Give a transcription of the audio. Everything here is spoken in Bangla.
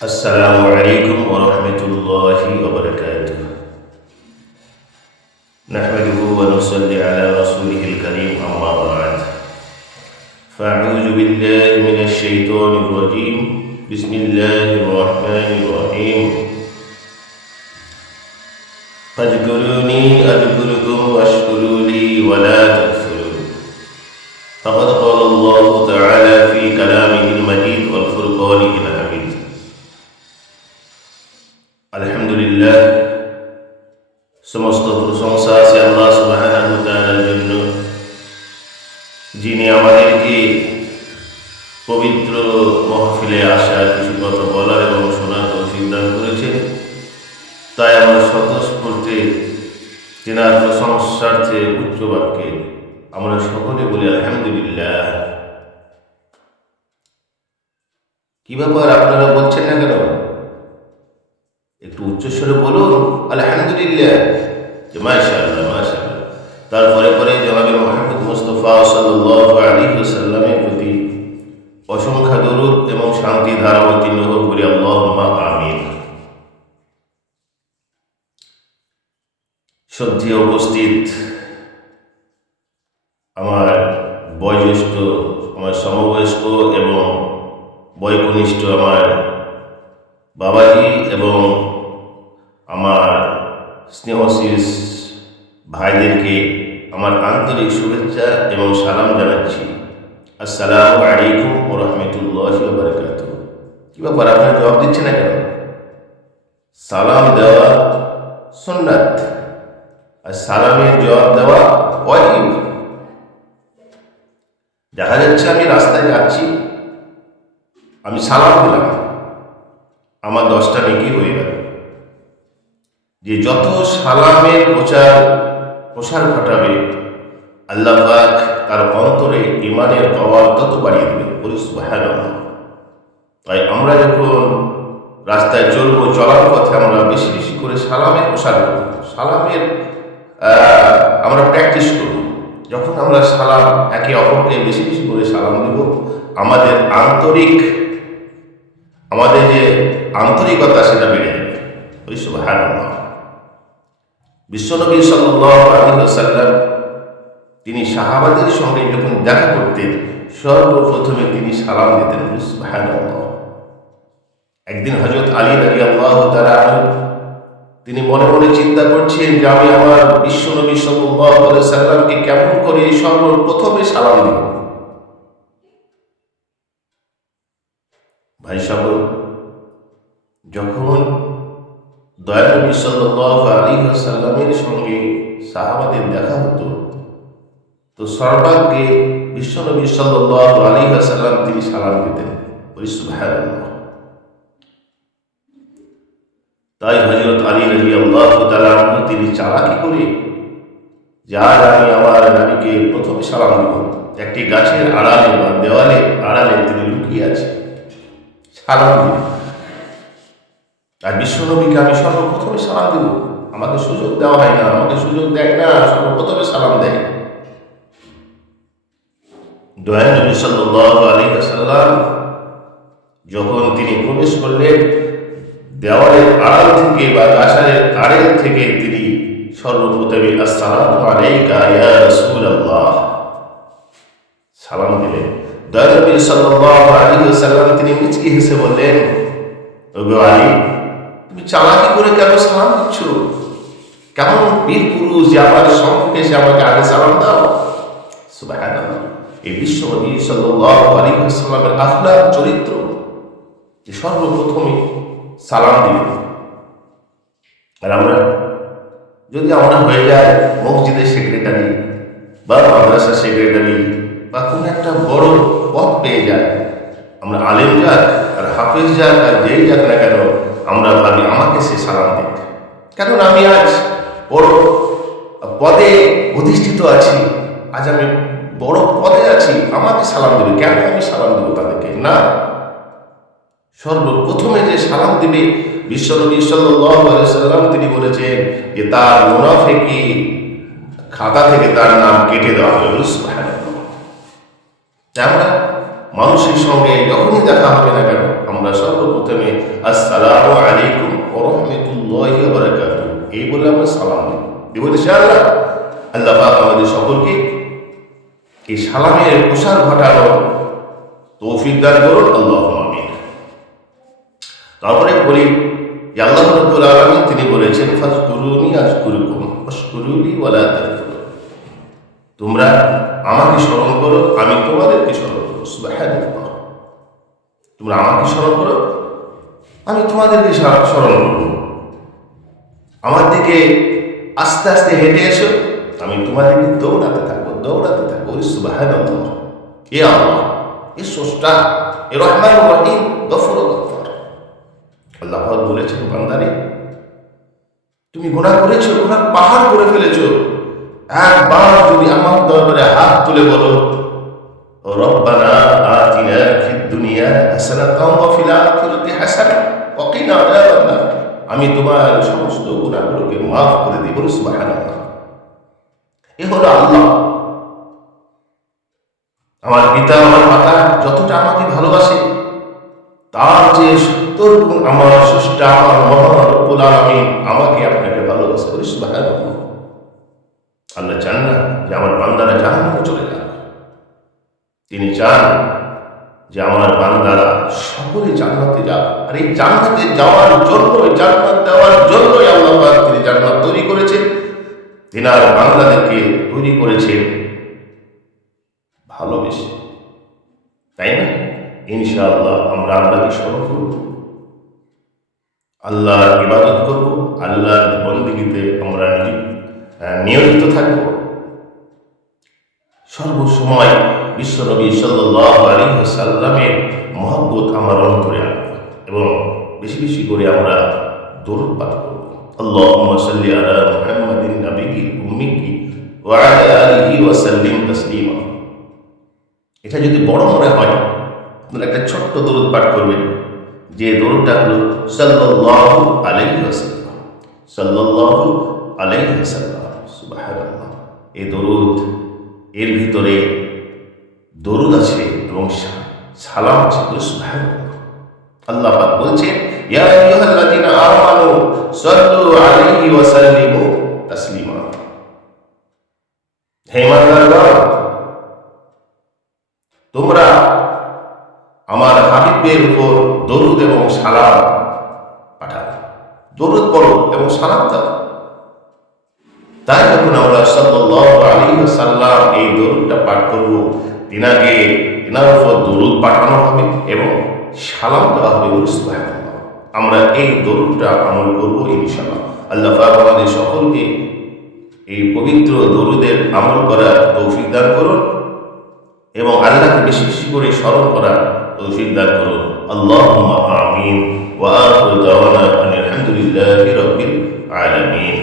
السلام عليكم ورحمة الله وبركاته. نحمده ونصلي على رسوله الكريم أما بعد. فأعوذ بالله من الشيطان الرجيم. بسم الله الرحمن الرحيم. فاذكروني أذكركم واشكروا لي ولا تكفرون. فقد قال الله تعالى في كلامه المجيد والفرقان الحميد. আলহামদুলিল্লাহ, সমস্ত প্রশংসা আছে আল্লাহ সুবহানাহু ওয়া তাআলার জন্য, যিনি আমাদেরকে পবিত্র মাহফিলে আসার কিছু কথা বলার এবং শোনার তৌফিক দান করেছেন। তাই আমরা স্বতঃস্ফূর্তে তিনার প্রশংসার্থে উচ্চ বাক্যে আমরা সকলে বলি আলহামদুলিল্লাহ। কি ব্যাপার, আপনারা বলছেন না কেন? একটু উচ্চস্বরে বলুন আলহামদুলিল্লাহ, যে মাশাআল্লাহ মাশাআল্লাহ। তারপরে জনাবে মুহাম্মদ মুস্তাফা সাল্লাল্লাহু আলাইহি ওয়াসাল্লামের প্রতি অসংখ্য দরুদ এবং শান্তি ধারা অবতীর্ণ হোক, বলি আল্লাহুম্মা আমিন। শ্রদ্ধেয় উপস্থিত, আমার বয়োজ্যেষ্ঠ, আমার সমবয়স্ক এবং বয়কনিষ্ঠ আমার বাবাজি এবং আমার স্নেহশীষ ভাইদেরকে আমার আন্তরিক শুভেচ্ছা এবং সালাম জানাচ্ছি। আসসালামু আলাইকুম ওয়া রাহমাতুল্লাহি ওয়া বারাকাতুহু। কি ব্যাপার, আপনারা জবাব দিচ্ছেন না কেন? সালাম দেওয়া সুন্নাত, আর সালামের জবাব দেওয়া ওয়াজিব। দেখা যাচ্ছে আমি রাস্তায় যাচ্ছি, আমি সালাম দিলাম, আমার 10টা নেকি হয়ে গেল। যে যত সালামের প্রসার ঘটাবে আল্লাহ পাক তার অন্তরে ঈমানের পাওয়ার তত বাড়িয়ে দেবে, বলি সুবহানাল্লাহ। তাই আমরা যখন রাস্তায় চলবো, চলার পথে আমরা বেশি বেশি করে সালামের প্রসার করব, সালামের আমরা প্র্যাকটিস করব। যখন আমরা সালাম একে অপরকে বেশি বেশি করে সালাম দেব, আমাদের যে আন্তরিকতা সেটা বেড়ে যাবে, বলি সুবহানাল্লাহ। বিশ্বনবী সাল্লাল্লাহু আলাইহি ওয়াসাল্লাম তিনি সাহাবাদের সঙ্গে যখন দেখা করতেন, সর্বপ্রথমে তিনি সালাম দিতেন, বলি সুবহানাল্লাহ। একদিন হযরত আলী রাদিয়াল্লাহু তাআলা তিনি মনে মনে চিন্তা করছেন যে আমি আমার বিশ্বনবী সাল্লাল্লাহু আলাইহি ওয়াসাল্লামকে কেমন করে সর্বপ্রথমে সালাম দেব। ভাই সাহেব, যখন দয়াল নবী সাল্লাল্লাহু আলাইহি ওয়াসাল্লামের সঙ্গে সাহাবাদের দেখা হতো, তো সর্বাগ্রে বিশ্বনবী সাল্লাল্লাহু আলাইহি ওয়াসাল্লাম তিনি সালাম দিতেন, বলি সুবহানাল্লাহ। তাই হযরত আলী রাদিয়াল্লাহু তাআলা তিনি চালাকি করে যে আজ আমি আমার নবীকে প্রথমে সালাম দেব, একটি গাছের আড়ালে বা দেওয়ালের আড়ালে তিনি লুকিয়ে আছে, সালাম দেব। আর বিশ্বনবীকে আমি সর্বপ্রথমে সালাম দেব, আমাকে সুযোগ দেওয়া হয় না, আমাকে সুযোগ দেয় না, সর্বপ্রথমে সালাম দেয়। দয়াল নবী সাল্লাল্লাহু আলাইহি ওয়াসাল্লাম যখন তিনি প্রবেশ করলেন, দেওয়ালের আড়াল থেকে বা গাছের আড়াল থেকে তিনি সর্বপ্রথমে আসসালামু আলাইকা ইয়া রাসূলুল্লাহ সালাম দিলেন। দয়াল নবী সাল্লাল্লাহু আলাইহি ওয়াসাল্লাম তিনি মুচকি হেসে বললেন, ওগো আলী, তুমি চালাকি করে কেন সালাম দিচ্ছ? কেমন বীর পুরুষ যে আমার সম্মুখে এসে আমাকে আগে সালাম দাও। সুবহানাল্লাহ। এই বিশ্বনবী সাল্লাল্লাহু আলাইহি ওয়াসাল্লামের আখলাক চরিত্র যে সর্বপ্রথমে সালাম দিবে। আর আমরা হয়ে যায় মসজিদের সেক্রেটারি বা মাদ্রাসা সেক্রেটারি বা কোনো একটা বড় পদ পেয়ে যায়, আমরা আলেম যাক আর হাফেজ যাক আর যেই যাক না কেন, আমরা ভাবি আমাকে সে সালাম দিক, কেননা আমি আজ বড় পদে অধিষ্ঠিত আছি, আজ আমি বড় পদে আছি, আমাকে সালাম দেবে, কেন আমি সালাম দেবো তাদেরকে? না, সর্বপ্রথমে যে সালাম দিবে বিশ্বনবী সাল্লাল্লাহু আলাইহি ওয়াসাল্লাম তিনি বলেছেন যে তার মুনাফিকি খাতা থেকে তার নাম কেটে দেওয়া হবে। সুবহানাল্লাহ। আমরা মানুষের সঙ্গে যখনই দেখা হবে না কেন আমরা সর্বপ্রথমে আসসালামু আলাইকুম ওয়া রাহমাতুল্লাহি ওয়া বারাকাতুহু এই বলে আমরা সালাম দিব। ইনশাআল্লাহ আল্লাহ পাক আমাদের সকলকে এই সালামের প্রসার ঘটানোর তৌফিক দান করুন, আল্লাহুম্মা আমিন। তারপরে বলি যে আল্লাহ রাব্বুল আলামিন তিনি বলেছেন ফাজকুরুনি আযকুরুকুম ওয়াশকুরুলি ওয়া লা তাকফুরুন, তোমরা আমাকে স্মরণ করো আমি তোমাদেরকে স্মরণ করব। সুবহানাল্লাহ, তোমরা আমাকে স্মরণ করো আমি তোমাদেরকে স্মরণ করব। আমার দিকে আস্তে আস্তে হেঁটে এসো, আমি তোমাদেরকে দৌড়াতে থাকবো। সুবহানাল্লাহ, এ আল্লাহ, এ স্রষ্টা, এ রহমান রহিম, গফুর গফফার। আল্লাহ পাক বলেছেন বান্দারে তুমি গুনাহ করেছো, গুনাহ পাহাড় করে ফেলেছো, একবার যদি আমার দরবারে হাত তুলে বলো রব্বানা আতিনা ফিদ দুনিয়া হাসানাতাও ওয়া ফিল আখিরাতি হাসানা ওয়া কিনা আযাবান্নার, আমি তোমার সমস্ত গুনাহগুলোকে মাফ করে দেব। সুবহানাল্লাহ, এ হলো আল্লাহ। আমার পিতা আমার মাতা যতটা আমাকে ভালোবাসে তার যে 70 গুণ আমার স্রষ্টা আমার মহান রব্বুল আলামিন আমাকে আপনাকে ভালোবাসে। সুবহানাল্লাহ, আল্লাহ চান না যে আমার বান্দারা জাহান্নামে চলে যাক, তিনি চান যে আমার বান্দারা সকলে জান্নাতে যাক। আর এই জান্নাতে যাওয়ার জন্য, জান্নাত দেওয়ার জন্যই আল্লাহ পাক তিনি জান্নাত তৈরি করেছেন, তিনি আর বান্দাদেরকে তৈরি করেছেন ভালোবেসে, তাই না? ইনশাআল্লাহ আমরা আল্লাহকে স্মরণ করব, আল্লাহর ইবাদত করব, আল্লাহর বন্দেগীতে আমরা নিয়োজিত থাকব। সর্বসময় বিশ্বনবী সাল্লাল্লাহু আলাইহি ওয়াসাল্লামের মহব্বত আমার অন্তরে আনব এবং বেশি বেশি করে আমরা দরুদ পাঠ করব। আল্লাহুম্মা সাল্লি আলা মুহাম্মাদিন নাবিয়্যিল উম্মিয়্যি ওয়া আলা আলিহি ওয়া সাল্লিম তাসলিমা। এটা যদি বড় মনে হয় আপনারা একটা ছোট্ট দরুদ পাঠ করবেন, যে দরুদটা হলো সাল্লাল্লাহু আলাইহি ওয়াসাল্লাম, সাল্লাল্লাহু আলাইহি ওয়াসাল্লাম। সুবহানাল্লাহ, এই দরুদ, এর ভিতরে দরুদ আছে এবং সালাম আছে। সুবহানাল্লাহ, আল্লাহ পাক বলছেন ইয়া আইয়ুহাল্লাযীনা আমানু সাল্লু আলাইহি ওয়া সাল্লিমু তাসলিমা। হে ঈমানদারগণ, তোমরা আমার হাবিবের উপর দরুদ এবং সালাম পাঠাও, দরুদ পড়ো এবং সালাম দাও। তাই যখন আমরা সাল্লাল্লাহু আলাইহি ওয়াসাল্লাম এই দরুদটা পাঠ করব, তিনার উপর দরুদ পাঠানো হবে এবং সালাম দেওয়া হবে। সুবহানাল্লাহ, আমরা এই দরুদটা আমল করব ইনশাআল্লাহ। আল্লাহ পাক আমাদের সকলকে এই পবিত্র দরুদের আমল করার তৌফিক দান করুন এবং আল্লাহকে বেশি বেশি করে স্মরণ করার তৌফিক দান করুন। আল্লাহুম্মা আমিন ওয়া আখিরু দাওয়ানা আলহামদুলিল্লাহি রাব্বিল আলামিন।